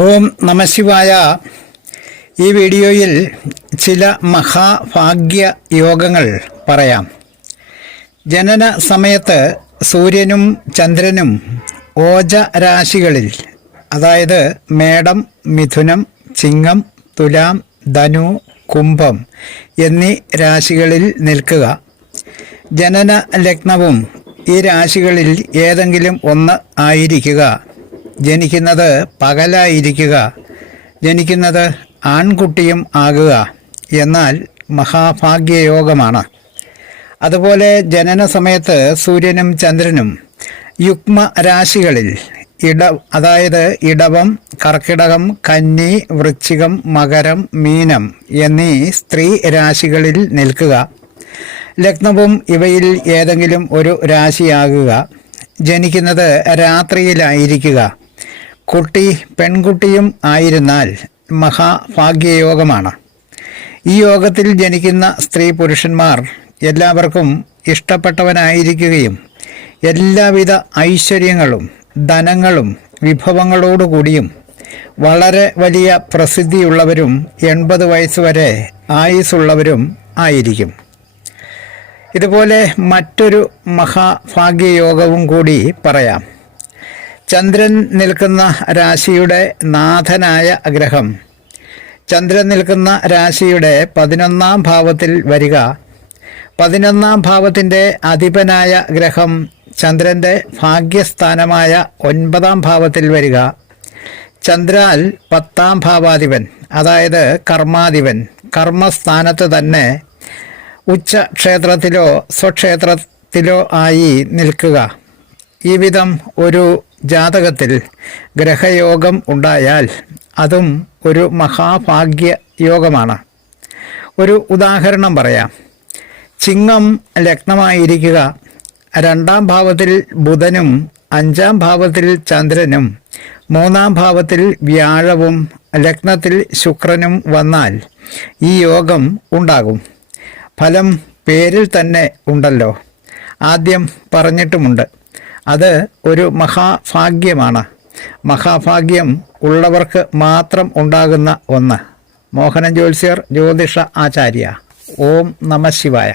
ഓം നമശിവായ. ഈ വീഡിയോയിൽ ചില മഹാഭാഗ്യ യോഗങ്ങൾ പറയാം. ജനന സമയത്ത് സൂര്യനും ചന്ദ്രനും ഓജ രാശികളിൽ, അതായത് മേടം, മിഥുനം, ചിങ്ങം, തുലാം, ധനു, കുംഭം എന്നീ രാശികളിൽ നിൽക്കുക. ജനന ലഗ്നവും ഈ രാശികളിൽ ഏതെങ്കിലും ഒന്ന് ആയിരിക്കുക. ജനിക്കുന്നത് പകലായിരിക്കുക. ജനിക്കുന്നത് ആൺകുട്ടിയും ആകുക. എന്നാൽ മഹാഭാഗ്യയോഗമാണ്. അതുപോലെ ജനന സമയത്ത് സൂര്യനും ചന്ദ്രനും യുഗ്മ രാശികളിൽ അതായത് ഇടവം, കർക്കിടകം, കന്നി, വൃശ്ചികം, മകരം, മീനം എന്നീ സ്ത്രീ രാശികളിൽ നിൽക്കുക. ലഗ്നവും ഇവയിൽ ഏതെങ്കിലും ഒരു രാശിയാകുക. ജനിക്കുന്നത് രാത്രിയിലായിരിക്കുക. കുട്ടി പെൺകുട്ടിയും ആയിരുന്നാൽ മഹാഭാഗ്യയോഗമാണ്. ഈ യോഗത്തിൽ ജനിക്കുന്ന സ്ത്രീ പുരുഷന്മാർ എല്ലാവർക്കും ഇഷ്ടപ്പെട്ടവനായിരിക്കുകയും എല്ലാവിധ ഐശ്വര്യങ്ങളും ധനങ്ങളും വിഭവങ്ങളോടുകൂടിയും വളരെ വലിയ പ്രസിദ്ധിയുള്ളവരും 80 വയസ്സുവരെ ആയുസ്സുള്ളവരും ആയിരിക്കും. ഇതുപോലെ മറ്റൊരു മഹാഭാഗ്യയോഗവും കൂടി പറയാം. ചന്ദ്രൻ നിൽക്കുന്ന രാശിയുടെ നാഥനായ ഗ്രഹം ചന്ദ്രൻ നിൽക്കുന്ന രാശിയുടെ 11ാം ഭാവത്തിൽ വരിക. 11ാം ഭാവത്തിൻ്റെ അധിപനായ ഗ്രഹം ചന്ദ്രൻ്റെ ഭാഗ്യസ്ഥാനമായ 9ാം ഭാവത്തിൽ വരിക. ചന്ദ്രാൽ 10ാം ഭാവാധിപൻ, അതായത് കർമാധിപൻ, കർമ്മസ്ഥാനത്ത് തന്നെ ഉച്ചക്ഷേത്രത്തിലോ സ്വക്ഷേത്രത്തിലോ ആയി നിൽക്കുക. ഈ വിധം ഒരു ജാതകത്തിൽ ഗ്രഹയോഗം ഉണ്ടായാൽ അതും ഒരു മഹാഭാഗ്യ യോഗമാണ്. ഒരു ഉദാഹരണം പറയാം. ചിങ്ങം ലഗ്നമായിരിക്കുക. 2ാം ഭാവത്തിൽ ബുധനും 5ാം ഭാവത്തിൽ ചന്ദ്രനും 3ാം ഭാവത്തിൽ വ്യാഴവും ലഗ്നത്തിൽ ശുക്രനും വന്നാൽ ഈ യോഗം ഉണ്ടാകും. ഫലം പേരിൽ തന്നെ ഉണ്ടല്ലോ. ആദ്യം പറഞ്ഞിട്ടുമുണ്ട്. അത് ഒരു മഹാഭാഗ്യമാണ്. മഹാഭാഗ്യം ഉള്ളവർക്ക് മാത്രം ഉണ്ടാകുന്ന ഒന്ന്. മോഹനൻ ജ്യോത്സ്യർ, ജ്യോതിഷ ആചാര്യ. ഓം നമഃ ശിവായ.